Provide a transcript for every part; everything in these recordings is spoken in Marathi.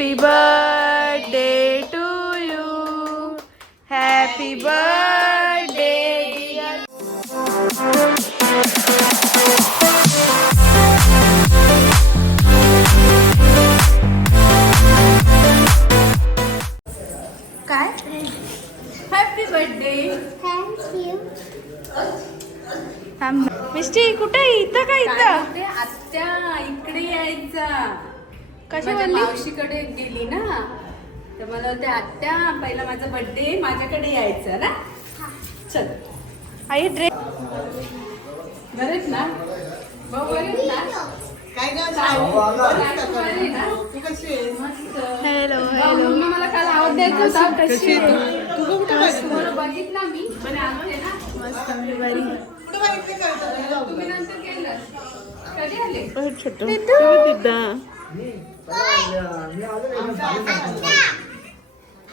Happy birthday to you. Happy birthday dear. काय? Happy birthday. थँक्यू. मिस्टी कुठे? इथं का इथं? आत्या इकडे यायचा. कशा माझ्या बोलली? मावशीकडे गेली ना, तर मला ते आत्या पहिला माझा बर्थडे माझ्याकडे यायचा ना. चल आई ड्रेस बरेच ना भाऊ, बरेच ना. काय ना हॅलो मम्मी मला काल आवड द्यायचा होता. कशी तुला बघितला मी पण आमचे ना. मस्त मी बरी. तुम्ही नंतर केलं कधी आले?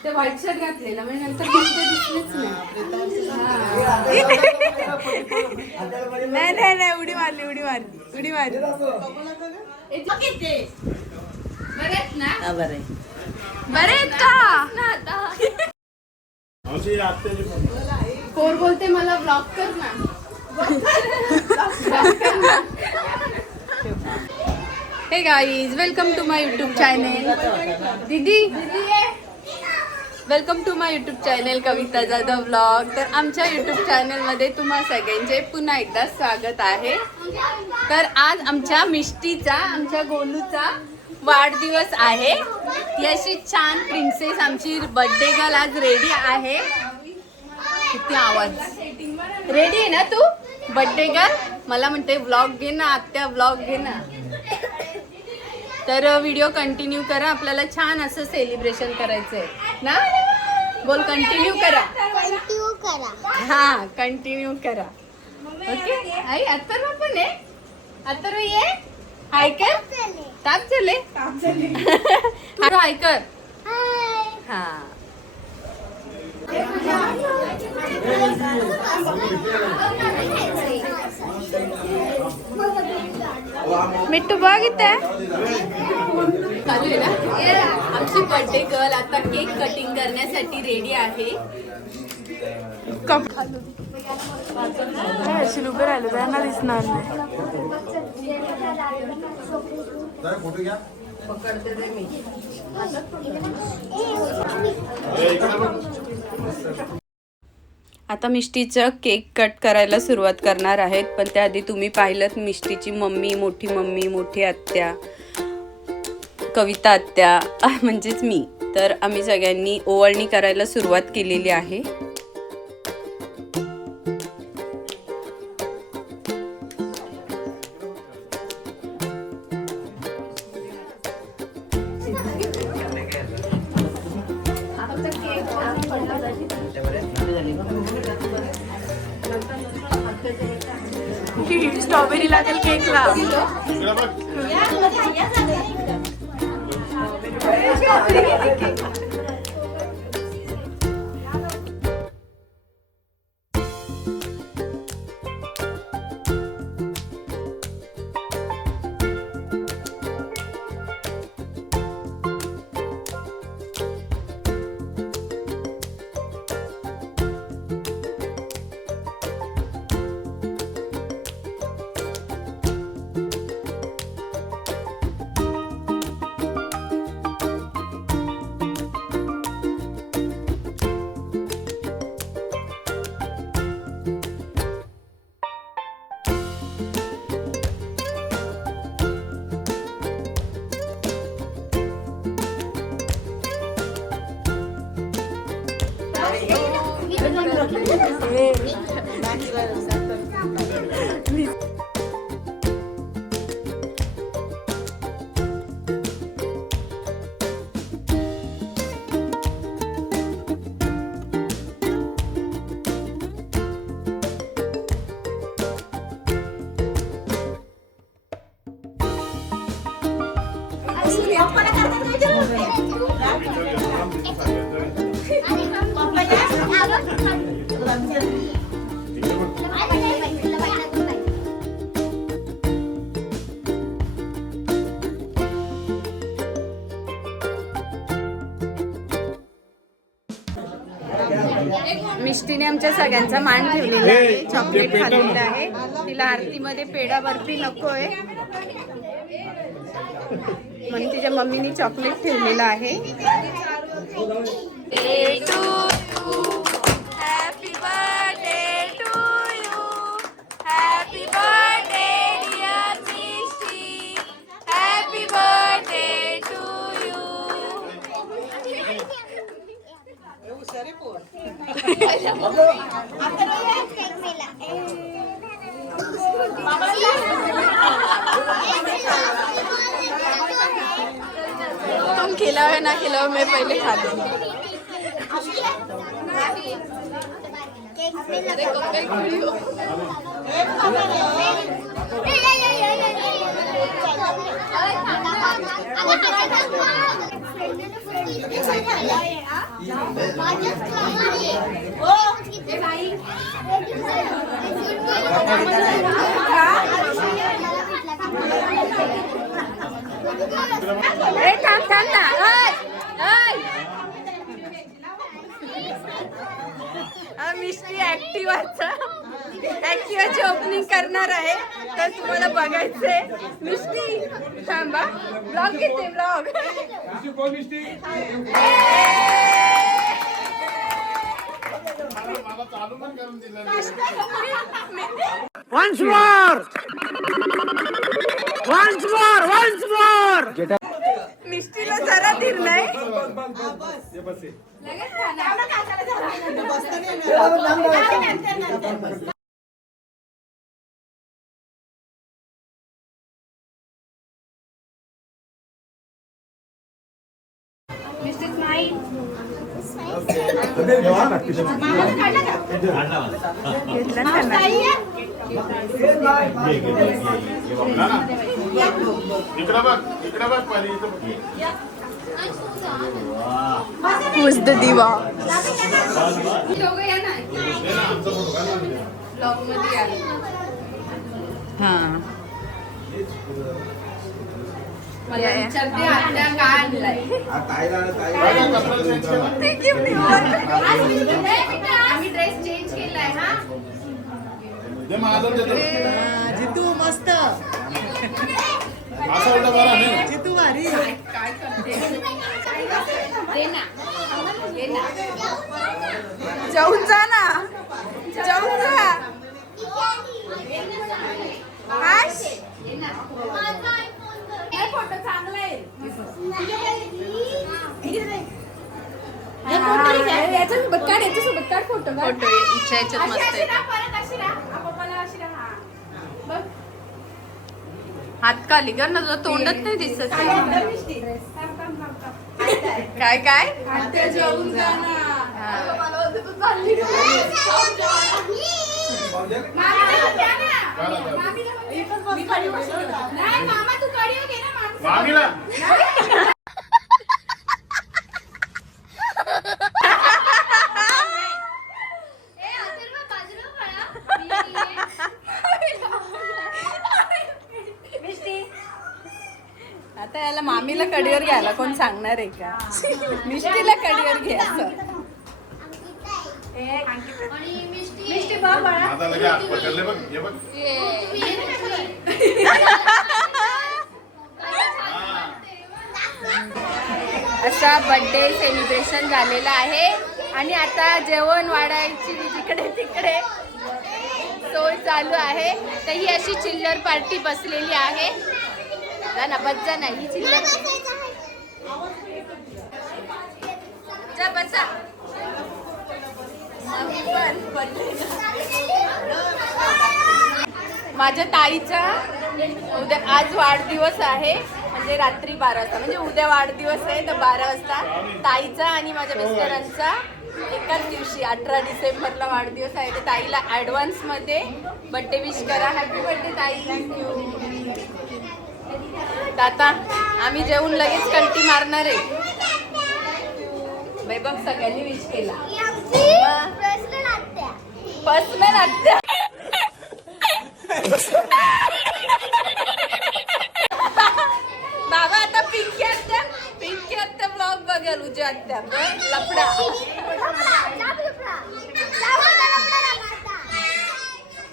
ते व्हाईट शर्ट घातलेला म्हणजे नंतर दिसलेच नाही नाही नाही उडी मारली उडी मारली उडी मारली. बरेच ना. बरे आहेत का? कोण बोलते मला ब्लॉक कर ना. Hey guys, welcome to my YouTube channel. दीदी welcome to my YouTube channel Kavita Jadhav blog. तर आमच्या यूट्यूब चॅनलमध्ये तुम्हा सगळ्यांचे पुन्हा एकदा स्वागत आहे. तर आज आमच्या मिष्टीचा, आमच्या गोलूचा वाढदिवस आहे. ती अशी छान प्रिन्सेस आमची बर्थडे गर्ल आज रेडी आहे. किती आवाज. रेडी आहे ना तू बर्थडे गर्ल? मला म्हणते व्लॉग घे ना आत्या, व्लॉग घे ना. तर व्हिडिओ कंटिन्यू करा. आपल्याला छान असं सेलिब्रेशन करायचंय ना. बोल कंटिन्यू करा. कंटिन्यू करा. हा कंटिन्यू करा. ओके आई अथर्व पण आहे. अथर्व ये हाय कर. ताप चले हाय कर. हा मिट्टू बघ इथं. चालू आहे ना. आमची बर्थडे गर्ल आता केक कटिंग करण्यासाठी रेडी आहे. अशी उभे राहिलो त्यांना दिसणार नाही. पकडते ते मी. आता मिष्टीचं केक कट करायला सुरुवात करणार आहेत. पण त्याआधी तुम्ही पाहिलं मिष्टीची मम्मी, मोठी आत्या, कविता आत्या म्हणजेच मी. तर आम्ही सगळ्यांनी ओवाळणी करायला सुरुवात केलेली आहे. स्ट्रॉबेरी लागेल केकला. मिष्टीने आमच्या सगळ्यांचा मान ठेवलेला आहे, चॉकलेट खाल्लेलं आहे. तिला आरतीमध्ये पेढा बर्फी नकोय म्हणून तिच्या मम्मीने चॉकलेट ठेवलेलं आहे. Happy birthday to you, happy birthday dear Mishti, happy birthday to you. तुम खिलाओ ना खिलाओ, मैं पहले खा लूंगी. थांब ना. मिष्टी ऍक्टिवाची ओपनिंग करणार आहे, तर तुम्हाला बघायचंय. मिष्टी थांबा, ब्लॉग घेते blog. Once more! Once more! Once more! मिष्टीला जरा धीर नाही. Who's the diva? आम्ही ड्रेस चेंज केलाय. जितू मस्त, जितू भारी. काय करते? दे ना. जाऊन जा ना, जाऊन जा. फोटो चांगला आहे. याच्यासोबत काढ फोटो. इच्छा याच्यात मस्त आहे. हात खाली कर ना, तुला तोंडच नाही दिसत. काय जाऊन जा ना. आता याला मामीला कडिवर घ्यायला कोण सांगणार आहे का? मिष्टीला कडिवर घ्यायचं. असा बर्थडे सेलिब्रेशन झालेला आहे आणि आता जेवण वाढायची जिकडे तिकडे सोय चालू आहे. तर ही अशी चिल्लर पार्टी बसलेली आहे ना. बच्चा नाही, चिल्लर. जा बसा. माझ्या ताईचा उद्या आज वाढदिवस आहे, म्हणजे रात्री 12 वाजता, म्हणजे उद्या वाढदिवस आहे. तर 12 वाजता ताईचा आणि माझ्या मिस्टरांचा एकाच दिवशी 18 डिसेंबरला वाढदिवस आहे. तर ताईला ॲडव्हान्स मध्ये बर्थडे विश करा. हॅपी बर्थडे ताई. आता आम्ही जेवून लगेच कल्टी मारणार आहे. बाई बघ, सगळ्यांनी विश केला. पर्सनल आत्या. बाबा आता पिंकी आत्या ब्लॉग बघेल उद्या. आत्या पण लफडा.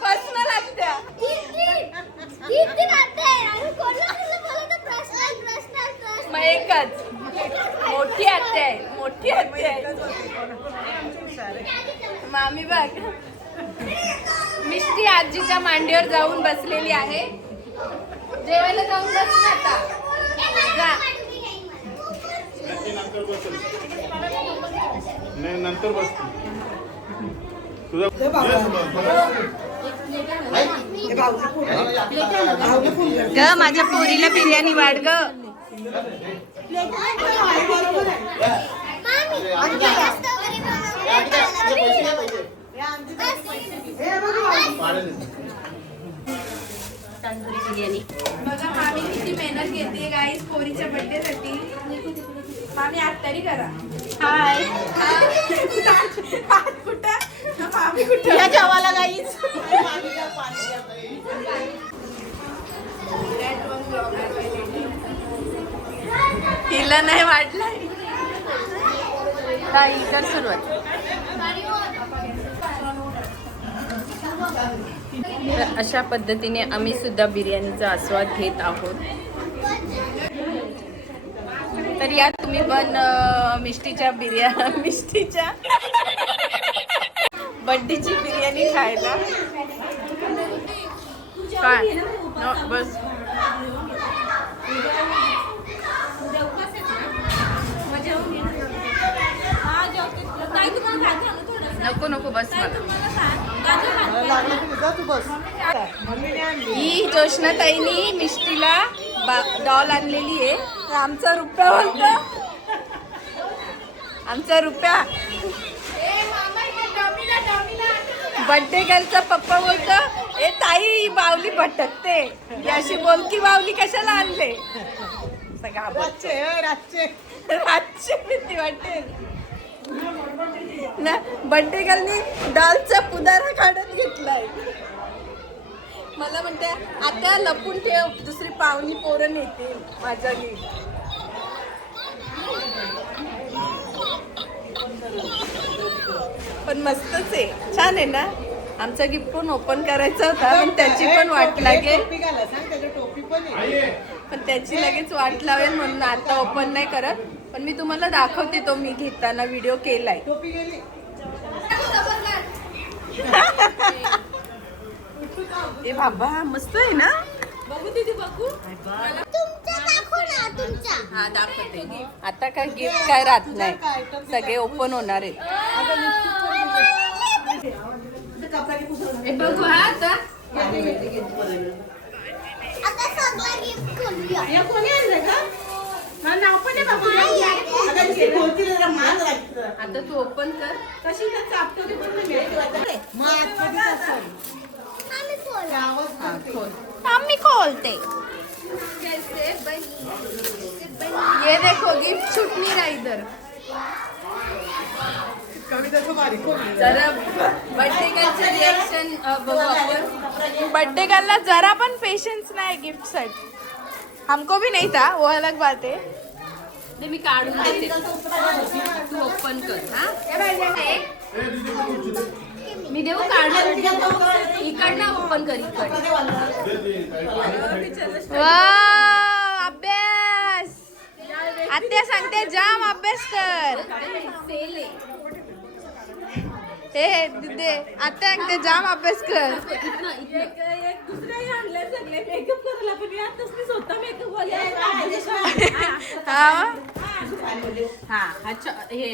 पर्सनल आत्या. मग एकच मोठी आत्या आहे, मोठी आत्या आहे. मामी बघ, मिष्टी आजीच्या मांडीवर जाऊन बसलेली आहे. जेवायला जाऊन बस ना आता. जा. नाही नंतर बसतो ग माझ्या पोरीला बिर्याणी वाढ ग. तंदुरी बिर्याणी बघा मामी किती मेहनत घेते गाईस पोरीच्या बर्थडे साठी. मामी आत्तारी करा. हाय हात कुठं मामी कुठं या जेवायला गाईस. हिला नाही वाटलं. ताई कर सुरुवात. तर अशा पद्धतीने आम्ही सुद्धा बिर्याणीचा आस्वाद घेत आहोत. तर या तुम्ही पण मिष्टीच्या बड्डीची बिर्याणी खायला. काय नो बस. नको नको बस मला. ही जोशनाताईनी मिष्टीला डॉल आणलेली आहे. आमचा रुपया बोलतो, आमचा रुपया. बर्थडे गर्लचा पप्पा बोलतो ए ताई ही बावली भटकते. अशी बोलकी बावली कशाला आणले. सगळा रातचे भीती वाटते ना. बर्थडे गर्लनी डॉलचा पुदारा काढत घेतलाय. मला म्हणते आता लपून ठेव, दुसरी पाहुणी पोरं नेतील माझ्या गिफ्ट. पण मस्तच आहे, छान आहे ना. आमचा गिफ्ट पण ओपन करायचा होता पण त्याची पण वाट लागेल. पण त्याची लगेच वाट लावेल म्हणून आता ओपन नाही करत. पण मी तुम्हाला दाखवते तो मी घेताना व्हिडिओ केलाय. ए बाबा मस्त आहे ना. बघू दीदी बघू. हा दाखवते. आता काय गिफ्ट काय राहत नाही, सगळे ओपन होणार आहेत. बघू हा आता. आता तू ओपन कर. कशी आम्ही खोलते. ये देखो गिफ्ट छूट नहीं रहा इधर. जरा बर्थडे गर्लचं रिएक्शन बघू आपण. बर्थडे गर्लला जरा पण पेशन्स नाही गिफ्ट साठी. हमको भी नहीं था, वो अलग बात है. मी काढून देते, तू ओपन कर. हा मी देऊ काढून. इकडनं ओपन कर. अभ्यास आत्या सांगते जाम अभ्यास कर. हे दिदे आत्या सांगते जाम अभ्यास कर. हे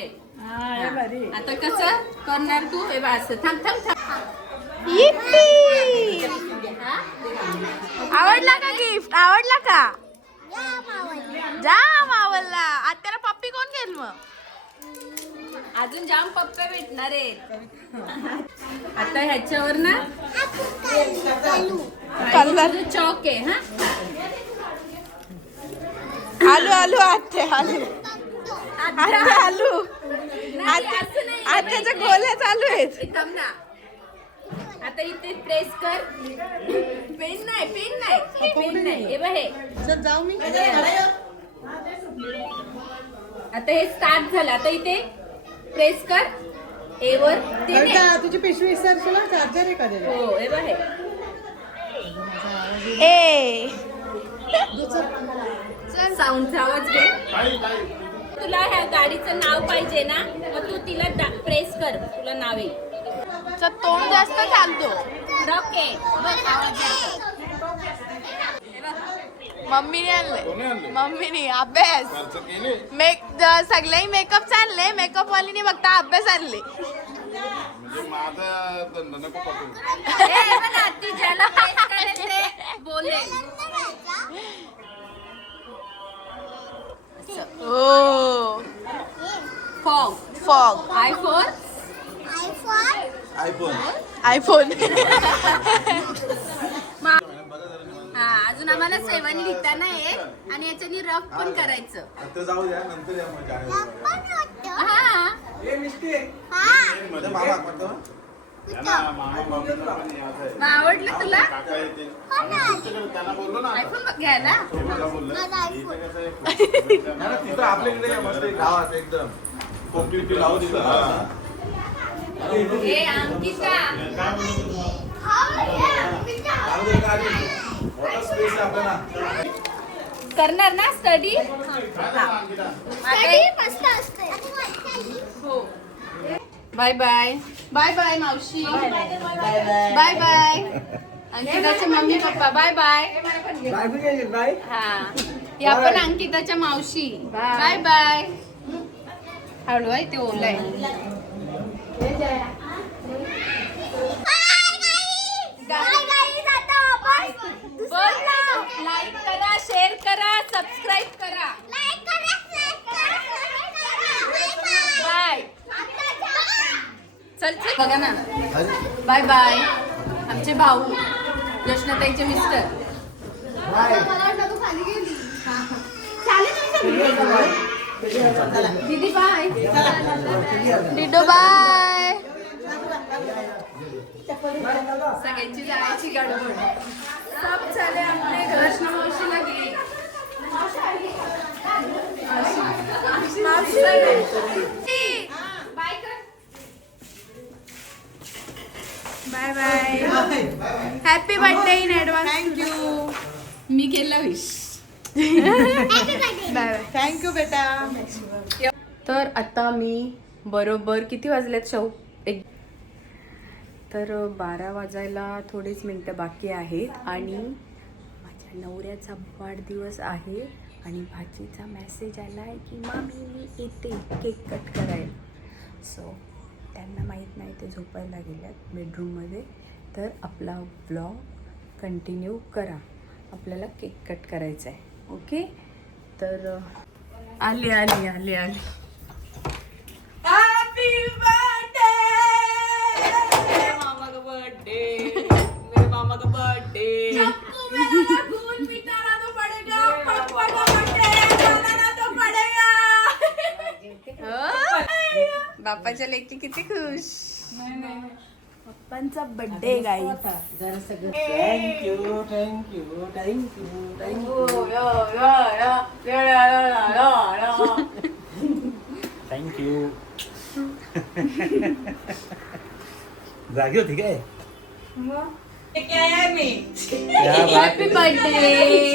आता कसं करणार तू. हे असं थांब थांब थांब. आवडला का गिफ्ट. आवडला का. जाम आवडला. आत्याला पप्पी कोण घेईल मग. अजून जाम पप्प्या भेटणार आहेत. आता ह्याच्यावर ना कलर चॉक आहे. हा आलू आलू आत्या आलू आत्या आलू. आत्याच्या गोल्या चालू आहेत. आता इथे प्रेस कर. पेन नाही पेन नाही पेन नाही. हे बघ हे जाऊ मी आता हे स्टार्ट झालं. आता इथे प्रेस कर ए वर. ते नाही. कविता, तुझी पिशवी विसरशील ना, चार्जर आहे का त्याच्यात? हो हे बघ हे. ए साऊंडचा आवाज घे. तुला ह्या गाडीचं नाव पाहिजे ना, मग तू तिला प्रेस कर, तुला नाव येईल. तोंड जास्त चालतो. ओके बस आवाज येतो. मम्मीने आणलंय. मम्मीने अभ्यास सगळ्याही मेकअप चालले. मेकअप वालीने फक्त अभ्यास आणले. हे बघा, ती ज्याला press करेल ते बोलेल. ओ फॉग फॉग आयफोन. आयफोन. हा अजून आम्हाला 7 लिहिता नाही येत आणि याच्यानी रफ पण करायचं. आता जाऊ द्या, नंतर या मग जाण्यावर. हा मग आवडलं तुला त्यांना बोललो ना, आयफोन घ्यायला. तिथं आपल्याकडे मस्त एक गावात एकदम कोपरी लावू दिलं. हे अंकिता स्पेस आपल्याला करणार ना स्टडी. हो बाय बाय. बाय बाय मावशी. बाय बाय अंकिताचे मम्मी पप्पा. Bye bye. हा या पण अंकिताच्या मावशी. Bye bye. हळू आहे ते ओलं आहे. लाईक करा, शेअर करा, सबस्क्राईब करा. बाय. चल चल बघा ना. Bye bye. आमचे भाऊ यशनाताईचे मिस्टर. दीदी बाय. डिडो बाय. सगळ्यांची जायची गडबड. सब चाले आपले घरच मावशीला घे. बाय कर. Bye bye. Happy birthday in advance. Thank you. मी केला विश. Bye bye. थँक्यू बेटा. तर आता मी बरोबर किती वाजलेत शाहू? तर 12 वाजायला थोडीच मिनटं बाकी आहेत आणि माझ्या नवऱ्याचा वाढदिवस आहे आणि भाचीचा मेसेज आला आहे की मामी मी येते केक कट करायला. सो त्यांना माहीत नाही, ते झोपायला गेल्यात बेडरूममध्ये. तर आपला ब्लॉग कंटिन्यू करा. आपल्याला केक कट करायचा आहे. ओके तर आली आली आली आली. हॅपी बर्थडे मामा का बर्थडे. मेरे मामा का बर्थडे. सबको मेरा खून मिटाना तो पड़ेगा. पप्पा का बर्थडे मनाना तो पड़ेगा. बापाच्या लेकी किती खुश. पप्पांचा बर्थडे गाई. थँक्यू. जागी होती काय? Happy birthday.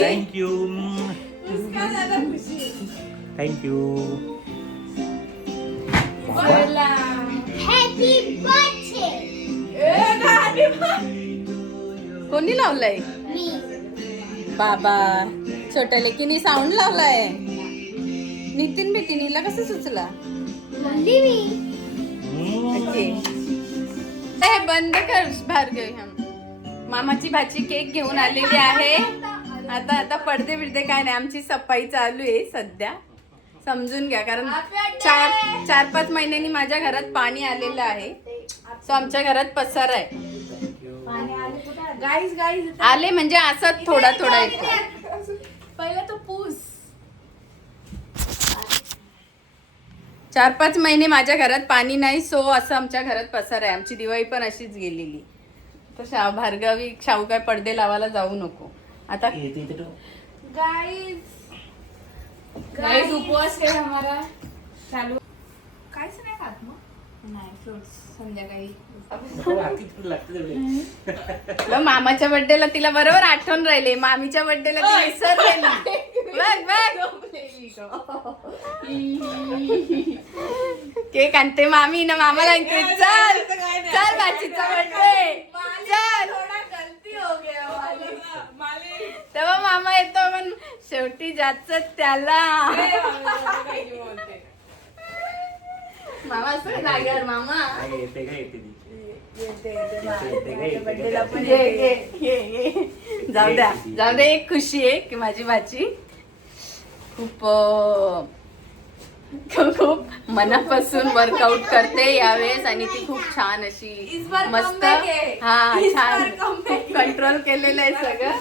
Thank you. Thank you. Happy birthday. कोणी लावलंय? Me. बाबा छोट्या लेकीनी साऊंड लावलाय. नितीन बेटीनीला कसं सुचला? Only me. ओके हे बंद कर भार्गव. मामाची भाची केक घेऊन आलेली आहे. आता आता पडदे बिडदे काय नाही, आमची सफाई चालू आहे सध्या. समजून घ्या, कारण 4-5 महिन्यांनी माझ्या घरात पाणी आलेलं आहे. सो आमच्या घरात पसारा आहे. गाईज गाईज आले म्हणजे असं थोडा थोडा येतो. पहिला तो पूस. 4-5 महिने माझ्या घरात पाणी नाही. सो असं आमच्या घरात पसारा आहे. आमची दिवाळी पण अशीच गेलेली. तर भार्गवी शाहू काय पडदे लावायला जाऊ नको आता. गाईज गाईज उपवास है हमारा. चालू काहीच नाही खात मग नाही फ्रुट्स संध्याकाळी मग मामाच्या बर्थडेला तिला बरोबर आठवण राहिले मामीच्या बर्थडेला ती विसरलेली केक आणते मामी ना मामाला आणते चल चल बाचीचा बर्थडे चल तेव्हा मामा येतो पण शेवटी जायचं त्याला मामा असं जाग्यावर मामा येते का येते ती? जाऊ दे एक खुशी आहे की माझी भाची खूप खूप मनापासून वर्कआउट करते यावेळेस आणि ती खूप छान अशी मस्त हा छान कंट्रोल केलेलं आहे सगळं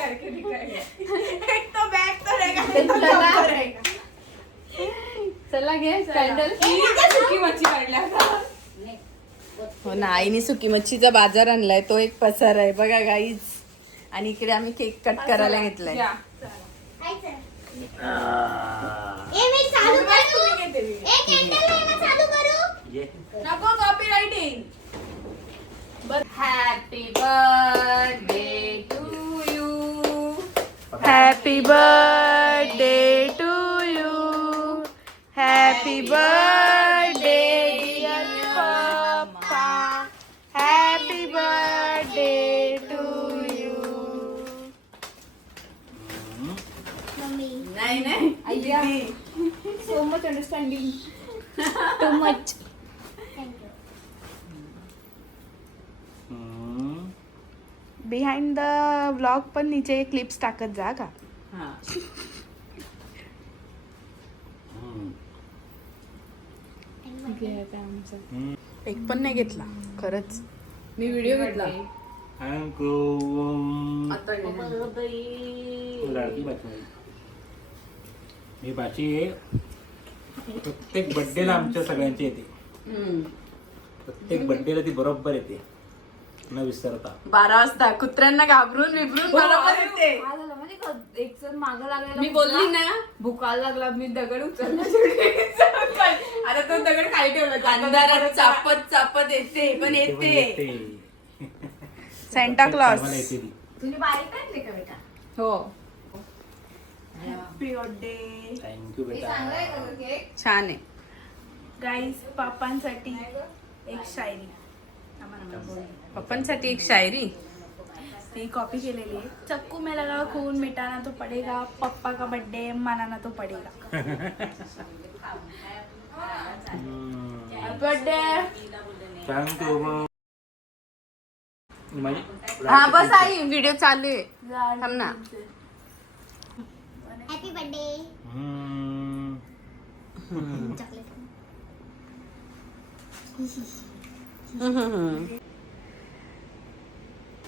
चला घे स्कॅन्डल हो ना आईने सुकी मच्छीचा बाजार आणलाय तो एक पसार आहे बघा गाईज आणि इकडे आम्ही केक कट करायला घेतलाय मी चालू करू एक कॅन्डल लाईन चालू करू ये. नको copy writing happy birthday to you happy birthday to you happy birthday dear papa happy birthday to you mummy नाही नाही so much understanding too much hmm. Behind the blog पण नीचे क्लिप्स टाकत जा का हा हम्म. एक पण नाही घेतला खरंच मी व्हिडिओ घेतला अंकु. लाडकी बाची माझी. ही बाची प्रत्येक बर्थडेला आमच्या सगळ्यांची येते प्रत्येक बर्थडेला ती बरोबर येते न विसरता 12 वाजता कुत्र्यांना घाबरून विबरून बरोबर येते एक जण माग लागलेला मी बोलली ना भुकायला लागला मी दगड उचलला आता तो दगड खाली ठेवला अंधारात चापत चापत येते पण ते पण येते येते. सेंटा क्लॉज मला येते ती. तुझी बाईक आणली का बेटा हो हॅपी बर्थडे थँक्यू बेटा. छान आहे गाईस पापांसाठी एक शायरी पप्पांसाठी एक शायरी ती कॉपी केलेली आहे चक्कू में लगा खून मिटाना तो पडेगा पप्पा का बर्थडे मनाना तो पडेगा बर्थडे थँक्यू. हा बस आई व्हिडिओ चालू आहे थांब ना हॅपी बर्थडे चॉकलेट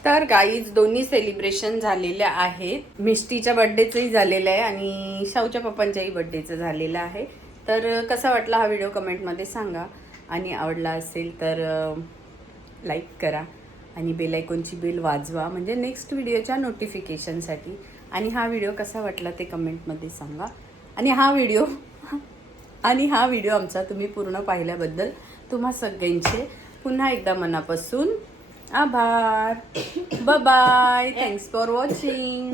तर गाईज दोन्ही सेलिब्रेशन झालेले आहेत मिष्टीच्या बर्थडेचंही झालेलं आहे आणि शाऊच्या पप्पांच्याही बर्थडेचं झालेलं आहे तर कसा वाटला हा व्हिडिओ कमेंटमध्ये सांगा आणि आवडला असेल तर लाईक करा आणि बेल आयकॉनची बेल वाजवा म्हणजे नेक्स्ट व्हिडिओच्या नोटिफिकेशनसाठी आणि हा व्हिडिओ कसा वाटला ते कमेंटमध्ये सांगा आणि हा व्हिडिओ आमचा तुम्ही पूर्ण पाहिल्याबद्दल तुम्हा सगळ्यांचे पुन्हा एकदा मनापासून आभार. Bye bye. Thanks for watching.